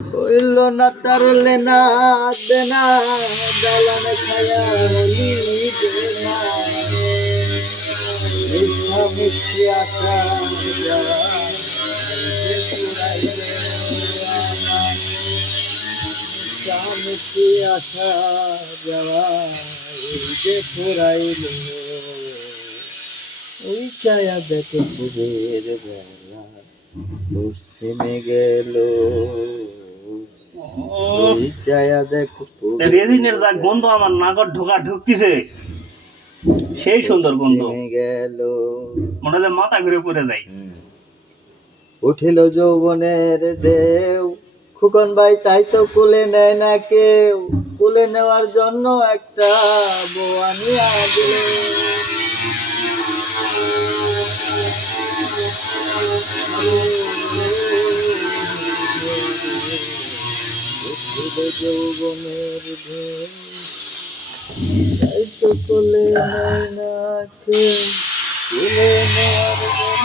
হইল না তারলে না দেনা দালান খায়া হলি দেনা মিছি আশা যাওয়া মিছি আশা যাওয়া এই যে ফুরাইল ওই ছায়া দেখে ফুলের বেলা পশ্চিমে গেল ওই ছায়া দেখো রেজিনের যা গন্ধ আমার নাগর ঢোকা ঢুকতিছে সেই সুন্দর গন্ধ গেল মনে হয় মাথা ঘুরে পড়ে যায়। উঠিল যৌবনের ঢেউ খুকন ভাই তাই তো কুলে নেয় না কেউ কুলে নেওয়ার জন্য একটা বউ আনিয়া দিলে যৌবনের ঢেউ তাই তো কুলে নেয় না কেউ কুলে নেওয়ার জন্য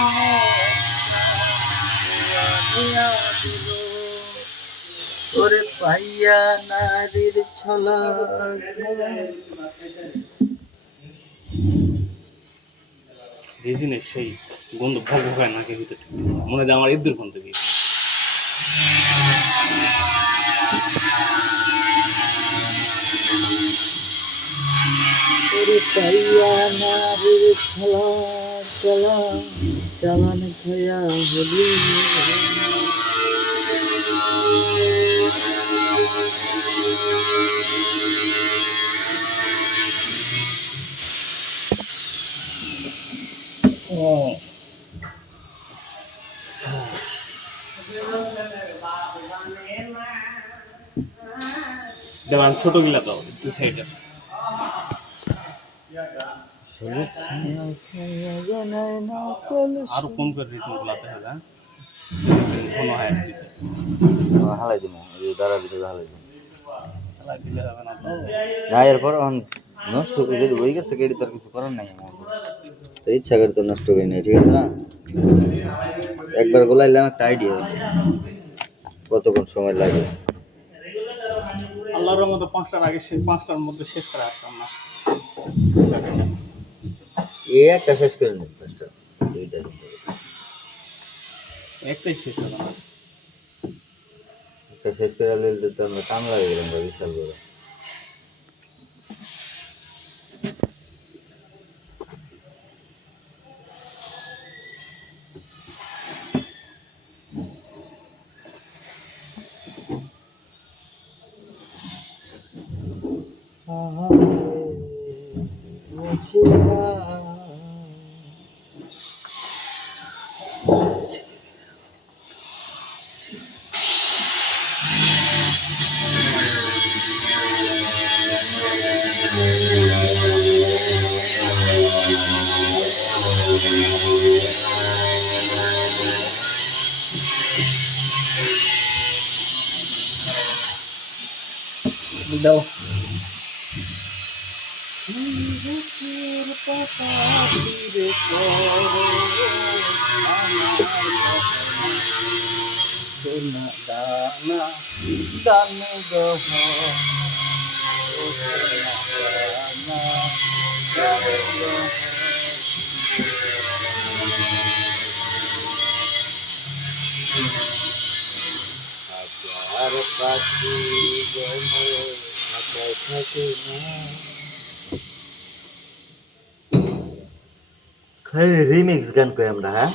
ওরে পাইয়া নারীর ছলক রেজিনের সেই গন্ধ ভগ ভগায় নাকের ভিতরে মনে হয় আমার ইঁদুর গন্ধ গিয়েছে। ওরে পাইয়া নারীর ছলক চালান খায়া হলি দেওয়ান ছোট গিলা দাও দু সাইডে আরো কম করে রেজিন গুলাতে হবে ঘন হয়ে আসতেছে হালাই দিব দাঁড়া ভিতরে হালাই দিব খেলা দিলে হবে না তো না এরপর নষ্ট করে বই গেছে গেড়ি তোর কিছু করার নাই আমার তো ইচ্ছা করে তো নষ্ট করি নাই ঠিক আছে না একবার গোলাইলাম একটা আইডিয়া কতক্ষণ সময় লাগে আল্লাহর মতো 5টার আগে 5টার মধ্যে শেষ করে আসলাম না এই একটা শেষ করে নিন ফার্স্টটা দুইটা একটাই শেষ হলো না একটা শেষ করে নিলে তো আমরা কাম লাগে গেলাম বিশাল বড় দাও সোনা দানা দানে গহ সোনা দানা দানে গহ হাজার পাখি জমে ঢাকায় থাকে না রিমিক্স গান কই আমরা হ্যাঁ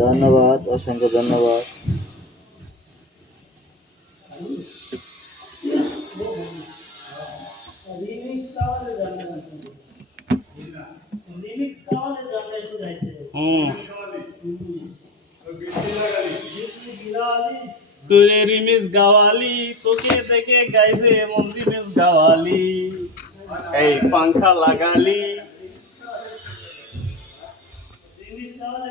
ধন্যবাদ অসংখ্য ধন্যবাদ তুই রিমিস গাওয়ালি তোকে দেখে গাইছে এমন রিমিস গাওয়ালি এই পাংখা লাগালি রিমিস গাওয়ালি